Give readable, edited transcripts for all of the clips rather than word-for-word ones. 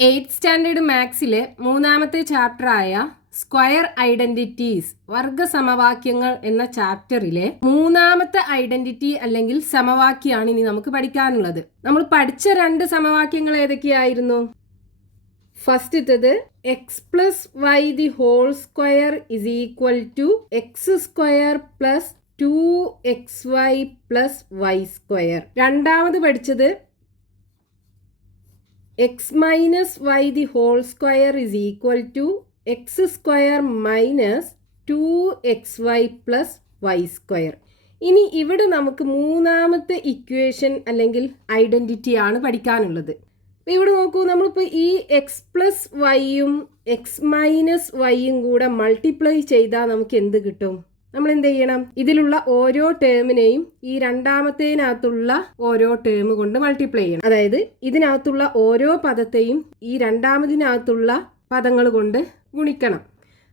8th standard മാത്സിലെ മൂന്നാമത്തെ ചാപ്റ്ററായ square identities വർഗ സമവാക്യങ്ങൾ എന്ന ചാപ്റ്ററിലെ മൂന്നാമത്തെ ഐഡന്റിറ്റി അല്ലെങ്കിൽ സമവാക്യമാണ് ഇനി നമുക്ക് പഠിക്കാനുള്ളത്. നമ്മൾ പഠിച്ച രണ്ട് സമവാക്യങ്ങൾ ഏതൊക്കെയായിരുന്നു? ഫസ്റ്റത്തത് x plus y the whole square is equal to x square plus 2xy plus y square. രണ്ടാമത് പഠിച്ചത് x minus y the whole square is equal to x square minus 2xy plus y square. ഇനി ഇവിടെ നമുക്ക് മൂന്നാമത്തെ equation അല്ലെങ്കിൽ identity ആണ് പഠിക്കാനുള്ളത്. ഇവിടെ നോക്കൂ, നമ്മളിപ്പോൾ ഈ എക്സ് പ്ലസ് വൈയും എക്സ് മൈനസ് വൈയും കൂടെ മൾട്ടിപ്ലൈ ചെയ്താൽ നമുക്ക് എന്ത് കിട്ടും? നമ്മൾ എന്ത് ചെയ്യണം? ഇതിലുള്ള ഓരോ ടേമിനെയും ഈ രണ്ടാമത്തേനകത്തുള്ള ഓരോ ടേം കൊണ്ട് മൾട്ടിപ്ലൈ ചെയ്യണം. അതായത് ഇതിനകത്തുള്ള ഓരോ പദത്തെയും ഈ രണ്ടാമതിനകത്തുള്ള പദങ്ങൾ കൊണ്ട് ഗുണിക്കണം.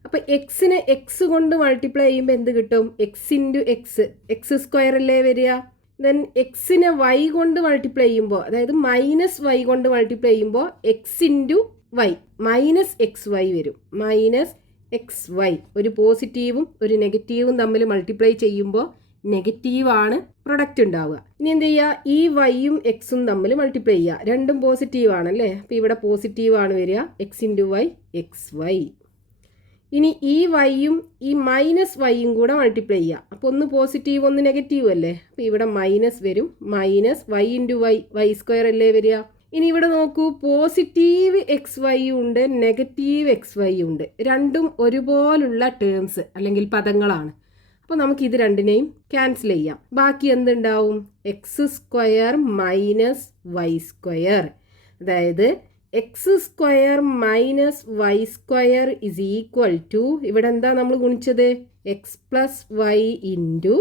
അപ്പൊ എക്സിന് എക്സ് കൊണ്ട് മൾട്ടിപ്ലൈ ചെയ്യുമ്പോൾ എന്ത് കിട്ടും? X into X, X square അല്ലേ വരിക. ദെൻ എക്സിനെ വൈ കൊണ്ട് മൾട്ടിപ്ലൈ ചെയ്യുമ്പോൾ, അതായത് മൈനസ് വൈ കൊണ്ട് മൾട്ടിപ്ലൈ ചെയ്യുമ്പോൾ X into Y minus X Y വരും. മൈനസ് എക്സ് വൈ, ഒരു പോസിറ്റീവും ഒരു നെഗറ്റീവും തമ്മിൽ മൾട്ടിപ്ലൈ ചെയ്യുമ്പോൾ നെഗറ്റീവാണ് പ്രൊഡക്റ്റ് ഉണ്ടാവുക. ഇനി എന്ത് ചെയ്യുക? ഈ വൈയും എക്സും തമ്മിൽ മൾട്ടിപ്ലൈ ചെയ്യുക. രണ്ടും പോസിറ്റീവ് ആണല്ലേ, അപ്പോൾ ഇവിടെ പോസിറ്റീവാണ് വരിക. X into Y X Y. ഇനി ഈ വൈയും ഈ മൈനസ് വൈയും കൂടെ മൾട്ടിപ്ലൈ ചെയ്യുക. അപ്പോൾ ഒന്ന് പോസിറ്റീവ് ഒന്ന് നെഗറ്റീവ് അല്ലേ, അപ്പോൾ ഇവിടെ മൈനസ് വരും. Minus Y into Y Y square അല്ലേ വരിക. ഇനി ഇവിടെ നോക്കൂ, പോസിറ്റീവ് എക്സ് വൈ ഉണ്ട്, നെഗറ്റീവ് എക്സ് വൈ ഉണ്ട്. രണ്ടും ഒരുപോലുള്ള ടേംസ് അല്ലെങ്കിൽ പദങ്ങളാണ്. അപ്പോൾ നമുക്ക് ഇത് രണ്ടിനെയും ക്യാൻസൽ ചെയ്യാം. ബാക്കി എന്തുണ്ടാവും? X square minus Y square. അതായത് x square minus Y square is equal to, ഇവിടെ എന്താ നമ്മൾ ഗുണിച്ചത്? X plus Y into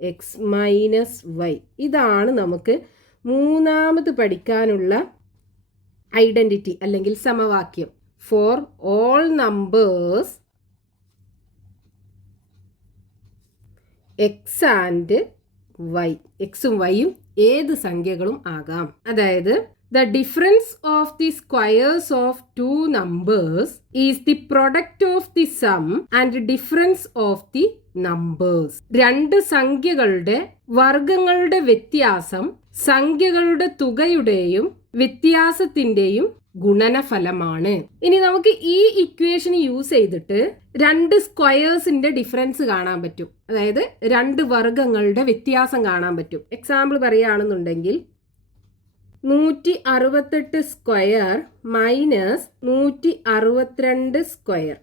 X minus y. ഇതാണ് നമുക്ക് മൂന്നാമത് പഠിക്കാനുള്ള ഐഡന്റിറ്റി അല്ലെങ്കിൽ സമവാക്യം. For all numbers x and y, എക്സും വൈയും ഏത് സംഖ്യകളും ആകാം. അതായത് the difference of the squares of two numbers is the product of the sum and difference of the numbers. രണ്ട് സംഖ്യകളുടെ വർഗങ്ങളുടെ വ്യത്യാസം സംഖ്യകളുടെ തുകയുടെയും വ്യത്യാസത്തിന്റെയും ഗുണനഫലമാണ്. ഇനി നമുക്ക് ഈ ഇക്വേഷൻ യൂസ് ചെയ്തിട്ട് രണ്ട് സ്ക്വയേഴ്സിന്റെ ഡിഫറൻസ് കാണാൻ പറ്റും. അതായത് രണ്ട് വർഗങ്ങളുടെ വ്യത്യാസം കാണാൻ പറ്റും. എക്സാമ്പിൾ പറയുകയാണെന്നുണ്ടെങ്കിൽ 168 സ്ക്വയർ മൈനസ് 162 സ്ക്വയർ.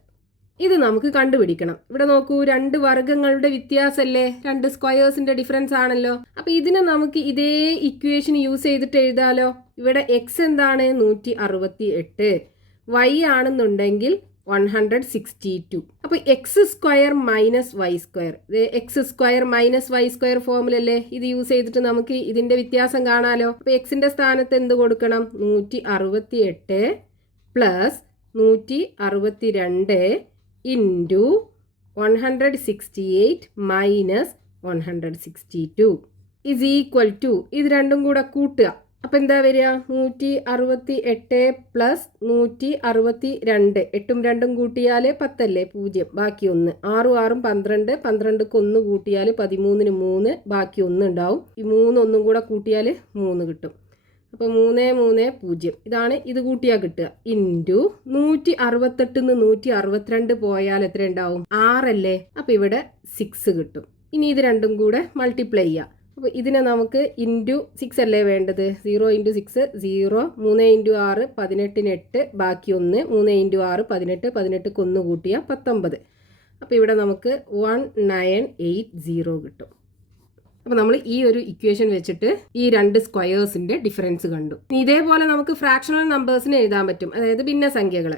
ഇത് നമുക്ക് കണ്ടുപിടിക്കണം. ഇവിടെ നോക്കൂ, രണ്ട് വർഗങ്ങളുടെ വ്യത്യാസമല്ലേ, രണ്ട് സ്ക്വയേഴ്സിന്റെ ഡിഫറൻസ് ആണല്ലോ. അപ്പൊ ഇതിനെ നമുക്ക് ഇതേ ഇക്വേഷൻ യൂസ് ചെയ്തിട്ട് എഴുതാലോ. ഇവിടെ എക്സ് എന്താണ്? 168, വൈ ആണെന്നുണ്ടെങ്കിൽ 162. അപ്പൊ x square minus Y square, x square minus Y square ഫോമിലല്ലേ. ഇത് യൂസ് ചെയ്തിട്ട് നമുക്ക് ഇതിന്റെ വ്യത്യാസം കാണാലോ. അപ്പൊ എക്സിന്റെ സ്ഥാനത്ത് എന്ത് കൊടുക്കണം? 168 plus 162 into 168 minus 162 is equal to, ഇത് രണ്ടും കൂടെ കൂട്ടുക. അപ്പം എന്താ വരിക? 168 പ്ലസ് 162, 8ഉം 2ഉം കൂട്ടിയാൽ 10 അല്ലേ, 0, ബാക്കി 1. 6ഉം 6ഉം 12, 12ക്ക് 1 കൂട്ടിയാൽ 13ന് 3, ബാക്കി 1 ഉണ്ടാവും. ഈ 3 ഒന്നും കൂടെ കൂട്ടിയാൽ 3 കിട്ടും. അപ്പോൾ 3 3 0, ഇതാണ് ഇത് കൂട്ടിയാൽ കിട്ടുക. ഇൻറ്റു 168 162 പോയാൽ എത്ര ഉണ്ടാവും? 6 അല്ലേ, അപ്പോൾ ഇവിടെ 6 കിട്ടും. ഇനി ഇത് രണ്ടും കൂടെ മൾട്ടിപ്ലൈ ചെയ്യാം. അപ്പോൾ ഇതിനെ നമുക്ക് ഇൻറ്റു 6 അല്ലേ വേണ്ടത്. 0 ഇൻറ്റു 6 0, 3 ഇൻറ്റു 6 18ന് 8, ബാക്കി 1, 3 ഇൻറ്റു 6 18, 18ക്ക് 1 കൂട്ടിയാൽ 19. അപ്പോൾ ഇവിടെ നമുക്ക് 1980 കിട്ടും. അപ്പോൾ നമ്മൾ ഈ ഒരു ഇക്വേഷൻ വെച്ചിട്ട് ഈ രണ്ട് സ്ക്വയേഴ്സിന്റെ ഡിഫറൻസ് കണ്ടു. ഇതേപോലെ നമുക്ക് ഫ്രാക്ഷണൽ നമ്പേഴ്സിന് എഴുതാൻ പറ്റും, അതായത് ഭിന്നസംഖ്യകൾ.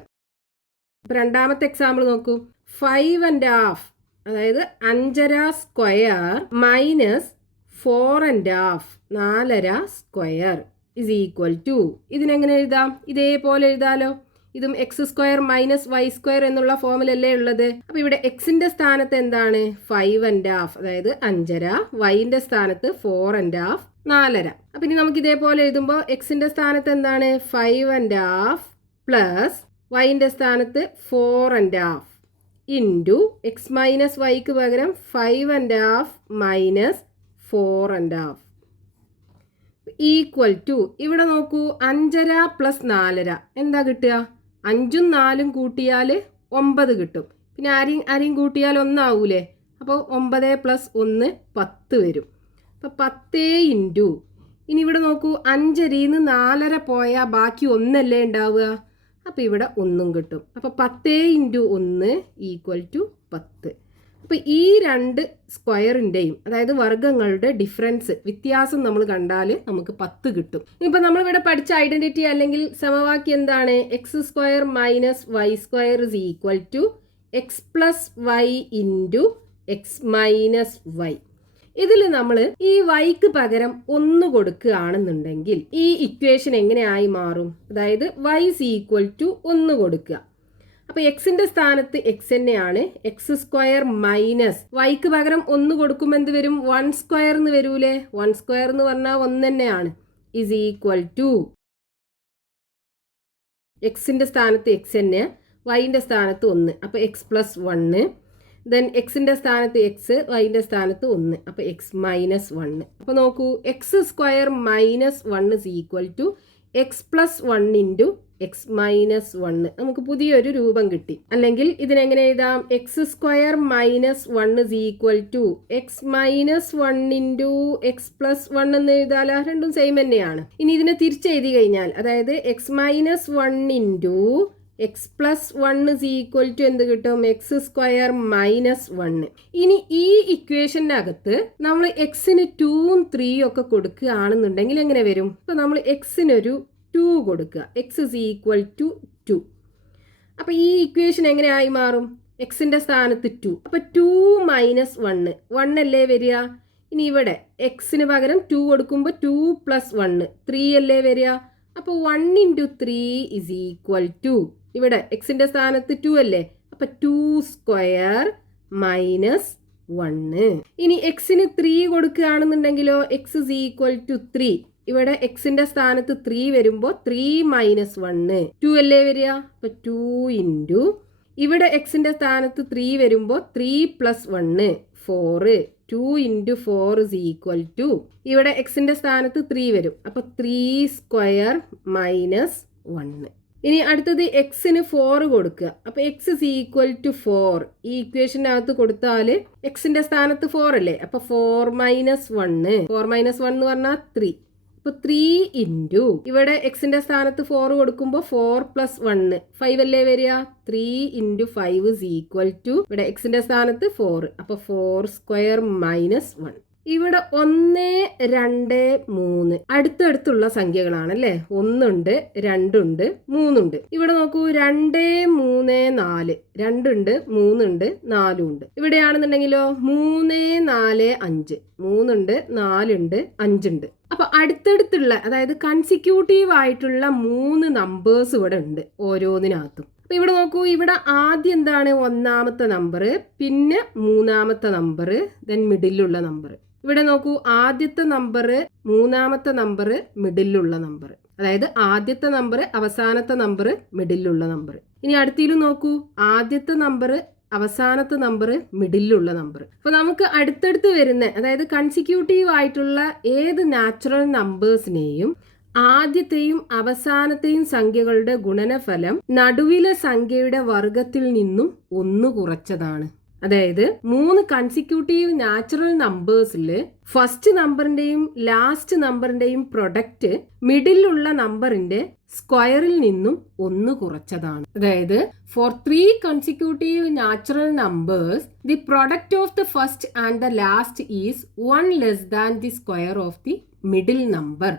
അപ്പോൾ രണ്ടാമത്തെ എക്സാമ്പിൾ നോക്കൂ. 5½ അതായത് 5½ square minus 4½ 4½ square is equal to, ഇതിനെങ്ങനെ എഴുതാം? ഇതേപോലെ എഴുതാലോ. ഇതും x square minus Y square എന്നുള്ള ഫോമിലല്ലേ ഉള്ളത്. അപ്പൊ ഇവിടെ എക്സിന്റെ സ്ഥാനത്ത് എന്താണ്? 5½ അതായത് 5½, വൈന്റെ സ്ഥാനത്ത് 4½ 4½. അപ്പൊ ഇനി നമുക്ക് ഇതേപോലെ എഴുതുമ്പോൾ എക്സിന്റെ സ്ഥാനത്ത് എന്താണ്? 5½ പ്ലസ് വൈൻ്റെ സ്ഥാനത്ത് 4½ ഇൻറ്റു എക്സ് മൈനസ് വൈക്ക് പകരം 5½ മൈനസ് 4½ ഈക്വൽ ടു ഇവിടെ നോക്കൂ 5½ പ്ലസ് 4½ എന്താ കിട്ടുക? 5ഉം 4ഉം കൂട്ടിയാൽ 9 കിട്ടും. പിന്നെ ആരെയും കൂട്ടിയാൽ 1 ആവൂലേ? അപ്പോൾ 9 പ്ലസ് 1 10 വരും. അപ്പോൾ 10 ഇൻറ്റു ഇനി ഇവിടെ നോക്കൂ 5-ൽ 4½ പോയാൽ ബാക്കി 1 അല്ലേ ഉണ്ടാവുക? അപ്പോൾ ഇവിടെ 1 കിട്ടും. അപ്പോൾ 10 ഇൻറ്റു 1 ഈക്വൽ ടു 10. അപ്പോൾ ഈ രണ്ട് സ്ക്വയറിൻ്റെയും അതായത് വർഗ്ഗങ്ങളുടെ ഡിഫറൻസ് വ്യത്യാസം നമ്മൾ കണ്ടാൽ നമുക്ക് 10 കിട്ടും. ഇപ്പോൾ നമ്മളിവിടെ പഠിച്ച ഐഡൻറ്റിറ്റി അല്ലെങ്കിൽ സമവാക്യം എന്താണ്? X square minus Y square is equal to X plus Y into X minus Y. ഇതിൽ നമ്മൾ ഈ വൈക്ക് പകരം 1 കൊടുക്കുകയാണെന്നുണ്ടെങ്കിൽ ഈ ഇക്വേഷൻ എങ്ങനെയായി മാറും? അതായത് വൈ ഇസ് ഈക്വൽ ടു 1 കൊടുക്കുക. അപ്പോൾ എക്സിന്റെ സ്ഥാനത്ത് എക്സ് തന്നെയാണ്. എക്സ് സ്ക്വയർ മൈനസ് വൈക്ക് പകരം 1 കൊടുക്കുമ്പോൾ എന്ത് വരും? 1 സ്ക്വയർ എന്ന് വരൂലേ? 1 സ്ക്വയർ എന്ന് പറഞ്ഞാൽ 1 തന്നെയാണ്. ഇസ് ഈക്വൽ ടു എക്സിന്റെ സ്ഥാനത്ത് എക്സ് തന്നെ, വൈൻ്റെ സ്ഥാനത്ത് 1. അപ്പോൾ എക്സ് പ്ലസ് 1. ദെൻ എക്സിൻ്റെ സ്ഥാനത്ത് എക്സ്, വൈൻ്റെ സ്ഥാനത്ത് 1. അപ്പോൾ എക്സ് മൈനസ് 1. അപ്പോൾ നോക്കൂ, X square minus 1 is equal to X plus 1 into X minus 1. നമുക്ക് പുതിയൊരു രൂപം കിട്ടി. അല്ലെങ്കിൽ ഇതിനെങ്ങനെ എഴുതാം? X square minus 1 is equal to X minus 1 into X plus 1 എന്ന് എഴുതാലോ? രണ്ടും സെയിം തന്നെയാണ്. ഇനി ഇതിനെ തിരിച്ചെഴുതി കഴിഞ്ഞാൽ അതായത് X minus 1 into X plus 1 is equal to എന്ത് കിട്ടും? X square minus 1. ഇനി ഈ ഇക്വേഷനകത്ത് നമ്മൾ എക്സിന് 2ഉം 3ഉം ഒക്കെ കൊടുക്കുകയാണെന്നുണ്ടെങ്കിൽ എങ്ങനെ വരും? ഇപ്പോൾ നമ്മൾ എക്സിനൊരു 2 കൊടുക്കുക. X is equal to 2. അപ്പോൾ ഈ ഇക്വേഷൻ എങ്ങനെയായി മാറും? എക്സിൻ്റെ സ്ഥാനത്ത് 2. അപ്പോൾ 2 മൈനസ് 1 അല്ലേ വരിക? ഇനി ഇവിടെ എക്സിന് പകരം 2 കൊടുക്കുമ്പോൾ 2 പ്ലസ് 1 3 അല്ലേ വരിക? അപ്പോൾ 1 ഇൻറ്റു 3 ഇസ് ഈക്വൽ ടു ഇവിടെ എക്സിൻ്റെ സ്ഥാനത്ത് 2 അല്ലേ? അപ്പോൾ 2 സ്ക്വയർ മൈനസ് 1. ഇനി എക്സിന് 3 കൊടുക്കുകയാണെന്നുണ്ടെങ്കിലോ എക്സ് ഇസ് ഈക്വൽ ടു 3. ഇവിടെ എക്സിൻ്റെ സ്ഥാനത്ത് 3 വരുമ്പോൾ 3 മൈനസ് 1 2 അല്ലേ വരിക? അപ്പോൾ 2 ഇൻറ്റു ഇവിടെ എക്സിൻ്റെ സ്ഥാനത്ത് 3 വരുമ്പോൾ 3 plus 1 4. 2 into 4 is equal to ഇവിടെ എക്സിൻ്റെ സ്ഥാനത്ത് 3 വരും. അപ്പോൾ 3 സ്ക്വയർ മൈനസ് 1. ഇനി അടുത്തത് എക്സിന് 4 കൊടുക്കുക. അപ്പോൾ എക്സ് ഇസ് ഈക്വൽ ടു 4. ഈ ഇക്വേഷനകത്ത് കൊടുത്താൽ എക്സിൻ്റെ സ്ഥാനത്ത് 4 അല്ലേ? അപ്പോൾ 4 മൈനസ് 1. 4 മൈനസ് 1 എന്ന് പറഞ്ഞാൽ 3. അപ്പോൾ 3 ഇൻറ്റു ഇവിടെ എക്സിൻ്റെ സ്ഥാനത്ത് 4 കൊടുക്കുമ്പോൾ 4 പ്ലസ് 1 5 അല്ലേ വരിക? 3 ഇൻറ്റു 5 ഇസ് ഈക്വൽ ടു ഇവിടെ എക്സിൻ്റെ സ്ഥാനത്ത് 4. അപ്പോൾ 4 സ്ക്വയർ മൈനസ് 1. ഇവിടെ 1, 2, 3 അടുത്തടുത്തുള്ള സംഖ്യകളാണ് അല്ലേ? 1 ഉണ്ട്, 2 ഉണ്ട്, 3 ഉണ്ട്. ഇവിടെ നോക്കൂ, 2, 3, 4 2 ഉണ്ട്, 3 ഉണ്ട്, 4 ഉണ്ട്. ഇവിടെയാണെന്നുണ്ടെങ്കിലോ 3, 4, 5 3 ഉണ്ട്, 4 ഉണ്ട്, 5 ഉണ്ട്. അപ്പൊ അടുത്തടുത്തുള്ള അതായത് കൺസിക്യൂട്ടീവ് ആയിട്ടുള്ള 3 നമ്പേഴ്സ് ഇവിടെ ഉണ്ട് ഓരോന്നിനകത്തും. അപ്പൊ ഇവിടെ നോക്കൂ, ഇവിടെ ആദ്യം എന്താണ്? 1ാമത്തെ നമ്പർ, പിന്നെ 3ാമത്തെ നമ്പർ, ദെൻ മിഡിലുള്ള നമ്പർ. ഇവിടെ നോക്കൂ, ആദ്യത്തെ നമ്പർ, 3ാമത്തെ നമ്പർ, മിഡിലുള്ള നമ്പർ. അതായത് ആദ്യത്തെ നമ്പർ, അവസാനത്തെ നമ്പർ, മിഡിലുള്ള നമ്പർ. ഇനി അടുത്തിലും നോക്കൂ, ആദ്യത്തെ നമ്പർ, അവസാനത്തെ നമ്പർ, മിഡിലുള്ള നമ്പർ. അപ്പോൾ നമുക്ക് അടുത്തടുത്ത് വരുന്ന അതായത് കൺസിക്യൂട്ടീവ് ആയിട്ടുള്ള ഏത് നാച്ചുറൽ നമ്പേഴ്സിനെയും ആദ്യത്തെയും അവസാനത്തെയും സംഖ്യകളുടെ ഗുണനഫലം നടുവിലെ സംഖ്യയുടെ വർഗത്തിൽ നിന്നും 1 കുറച്ചതാണ്. അതായത് 3 കൺസിക്യൂട്ടീവ് നാച്ചുറൽ നമ്പേഴ്സിൽ ഫസ്റ്റ് നമ്പറിന്റെയും ലാസ്റ്റ് നമ്പറിന്റെയും പ്രൊഡക്റ്റ് മിഡിലുള്ള നമ്പറിന്റെ സ്ക്വയറിൽ നിന്നും 1 കുറച്ചതാണ്. അതായത് for 3 consecutive natural numbers the product of the first and the last is 1 less than the square of the middle number.